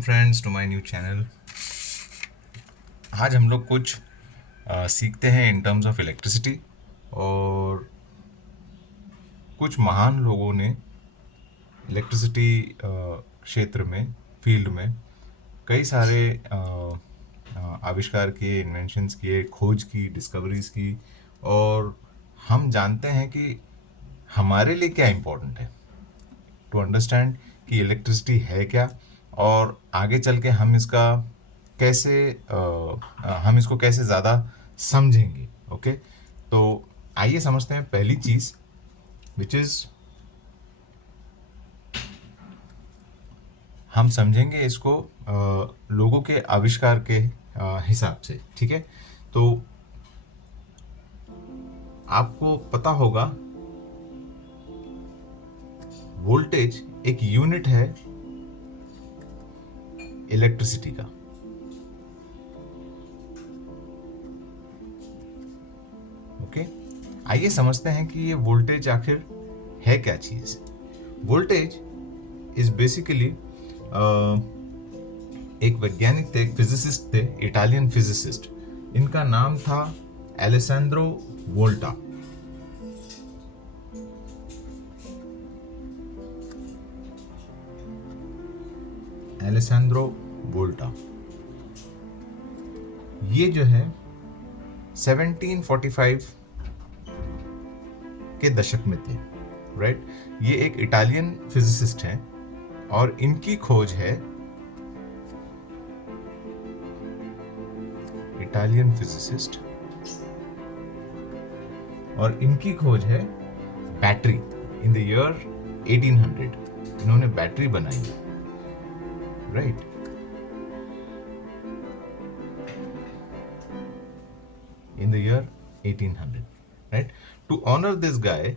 Welcome friends to my new channel. आज हम लोग कुछ सीखते हैं इन टर्म्स ऑफ इलेक्ट्रिसिटी। और कुछ महान लोगों ने इलेक्ट्रिसिटी क्षेत्र में, फील्ड में कई सारे आविष्कार किए, इन्वेंशंस किए, खोज की, डिस्कवरीज की। और हम जानते हैं कि हमारे लिए क्या इम्पोर्टेंट है टू अंडरस्टैंड कि इलेक्ट्रिसिटी है क्या, और आगे चल के हम इसका कैसे हम इसको कैसे ज़्यादा समझेंगे। ओके, तो आइए समझते हैं पहली चीज़, विच इज़ हम समझेंगे इसको लोगों के आविष्कार के हिसाब से। ठीक है, तो आपको पता होगा वोल्टेज एक यूनिट है इलेक्ट्रिसिटी का। ओके, आइए समझते हैं कि ये वोल्टेज आखिर है क्या चीज़। वोल्टेज इज बेसिकली एक वैज्ञानिक थे, एक फिजिसिस्ट थे, इटालियन फिजिसिस्ट। इनका नाम था एलेसैंड्रो वोल्टा। एलेसैंड्रो वोल्टा ये जो है 1745 के दशक में थे, राइट। ये एक इटालियन फिजिसिस्ट हैं और इनकी खोज है, इटालियन फिजिसिस्ट, और इनकी खोज है बैटरी। इन द ईयर 1800 इन्होंने बैटरी बनाई, right. In the year 1800, right? To honor this guy,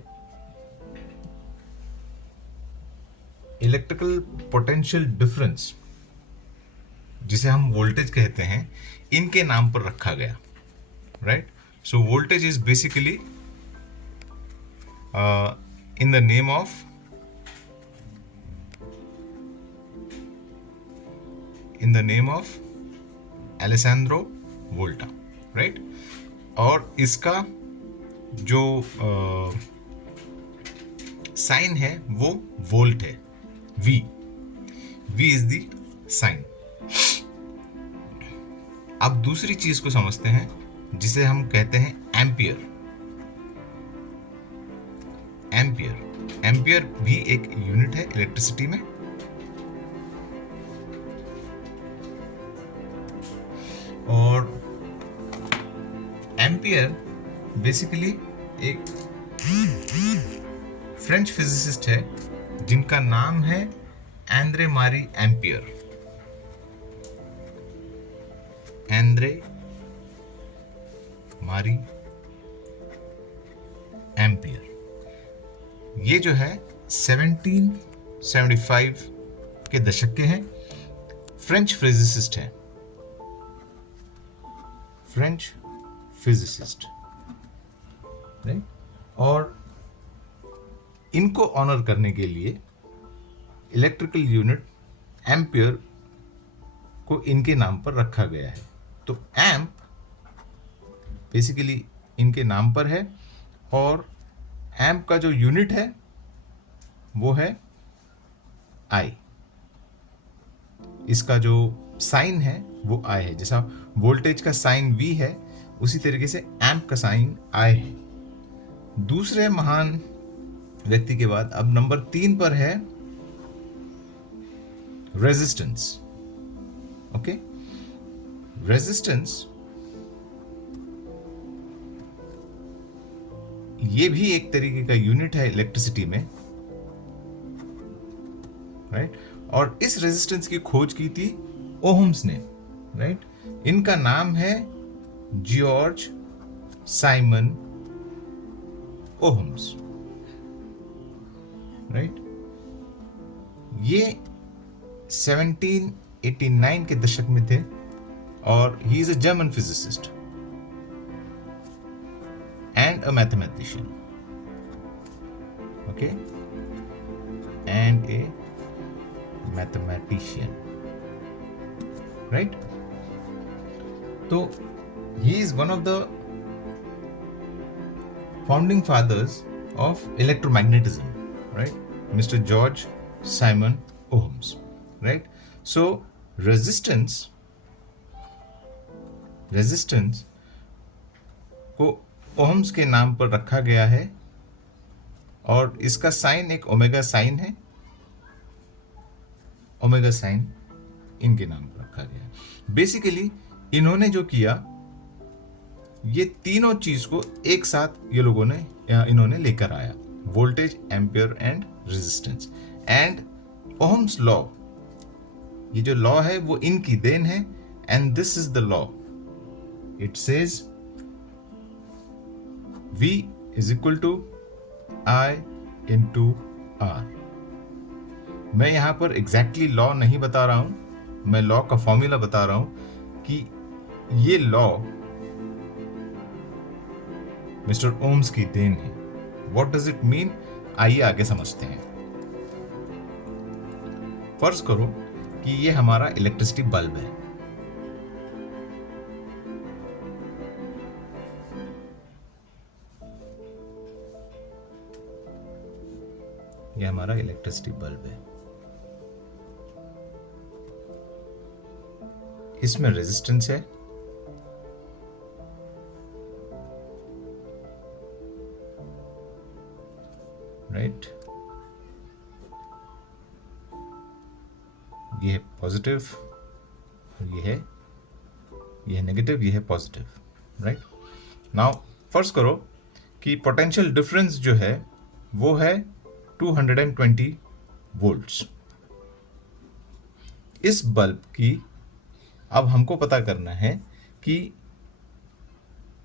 electrical potential difference, जिसे हम वोल्टेज कहते हैं, इनके नाम पर रखा गया, right? So voltage is basically in the name of Alessandro Volta, right? और इसका जो साइन है वो वोल्ट है, V इज द साइन। अब दूसरी चीज को समझते हैं जिसे हम कहते हैं एम्पियर। एम्पियर भी एक यूनिट है इलेक्ट्रिसिटी में। और एम्पियर बेसिकली एक फ्रेंच फिजिसिस्ट है जिनका नाम है एंद्रे मारी एम्पियर। एंद्रे मारी एम्पियर ये जो है 1775 के दशक के हैं, फ्रेंच फिजिसिस्ट हैं, फ्रेंच फिजिसिस्ट, राइट। और इनको ऑनर करने के लिए इलेक्ट्रिकल यूनिट एम्पियर को इनके नाम पर रखा गया है। तो एम्प बेसिकली इनके नाम पर है, और एम्प का जो यूनिट है वो है आई। इसका जो साइन है वो आई है। जैसा वोल्टेज का साइन V है, उसी तरीके से एम्प का साइन आई है। दूसरे महान व्यक्ति के बाद अब नंबर 3 पर है रेजिस्टेंस। ओके, रेजिस्टेंस ये भी एक तरीके का यूनिट है इलेक्ट्रिसिटी में, राइट। और इस रेजिस्टेंस की खोज की थी ओहम्स ने, राइट। इनका नाम है जॉर्ज साइमन ओहम्स, राइट। ये 1789 के दशक में थे और he is a German physicist and a mathematician, okay, and a mathematician, right. तो he is one of the founding fathers of electromagnetism, right, mister George Simon Ohms, right. So resistance को Ohms के नाम पर रखा गया है और इसका साइन एक ओमेगा साइन है, ओमेगा साइन इनके नाम पर रखा गया है। बेसिकली इन्होंने जो किया, ये तीनों चीज को एक साथ ये लोगों ने इन्होंने लेकर आया, voltage, ampere and resistance. And Ohm's law, ये जो लॉ है वो इनकी देन है। And this is the law, it says V is equal to I into R। मैं यहां पर एग्जैक्टली लॉ नहीं बता रहा हूं, मैं लॉ का फॉर्मूला बता रहा हूं कि ये लॉ मिस्टर ओम्स की देन है। व्हाट डज इट मीन, आइए आगे समझते हैं। फर्ज करो कि ये हमारा इलेक्ट्रिसिटी बल्ब है, ये हमारा इलेक्ट्रिसिटी बल्ब है। इसमें रेजिस्टेंस है, राइट, ये है पॉजिटिव और ये है नेगेटिव, ये है पॉजिटिव, राइट। नाउ फर्ज करो कि पोटेंशियल डिफरेंस जो है वो है 220 वोल्ट्स। इस बल्ब की अब हमको पता करना है कि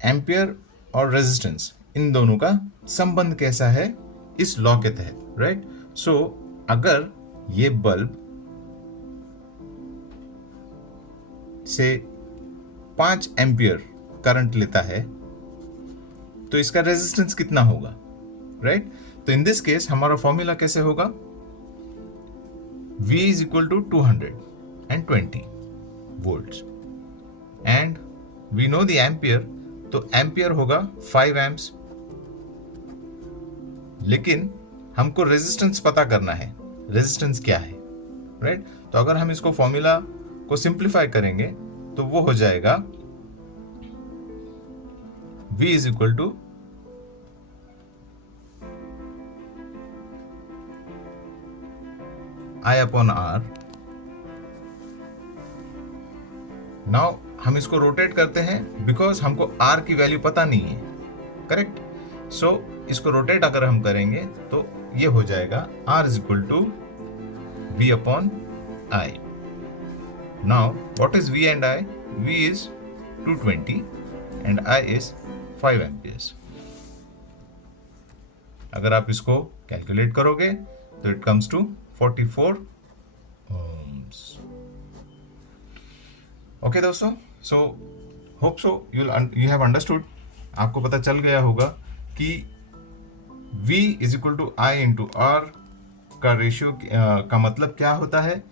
एम्पियर और रेजिस्टेंस इन दोनों का संबंध कैसा है इस लॉ के तहत, राइट। सो अगर ये बल्ब से 5 एम्पियर करंट लेता है तो इसका रेजिस्टेंस कितना होगा, राइट। तो इन दिस केस हमारा फॉर्मूला कैसे होगा, V is equal to 220 volts and we know the ampere, तो एम्पियर होगा 5 एम्प्स। लेकिन हमको रेजिस्टेंस पता करना है, रेजिस्टेंस क्या है, राइट। तो अगर हम इसको फॉर्मूला को सिंप्लीफाई करेंगे तो वो हो जाएगा V is equal to I upon R। Now हम इसको रोटेट करते हैं बिकॉज हमको R की वैल्यू पता नहीं है, करेक्ट। सो इसको रोटेट अगर हम करेंगे तो ये हो जाएगा R is equal to V upon I। Now what is V and I? V is 220 and I is 5 amperes। अगर आप इसको कैलकुलेट करोगे तो it comes to 44 ohms। Okay दोस्तों, so hope so you have understood. आपको पता चल गया होगा कि V is equal to I into R का रेशियो का मतलब क्या होता है,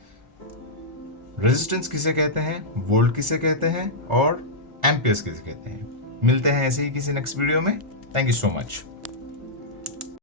रेजिस्टेंस किसे कहते हैं, वोल्ट किसे कहते हैं और एम्पियर्स किसे कहते हैं। मिलते हैं ऐसे ही किसी नेक्स्ट वीडियो में। Thank you so much.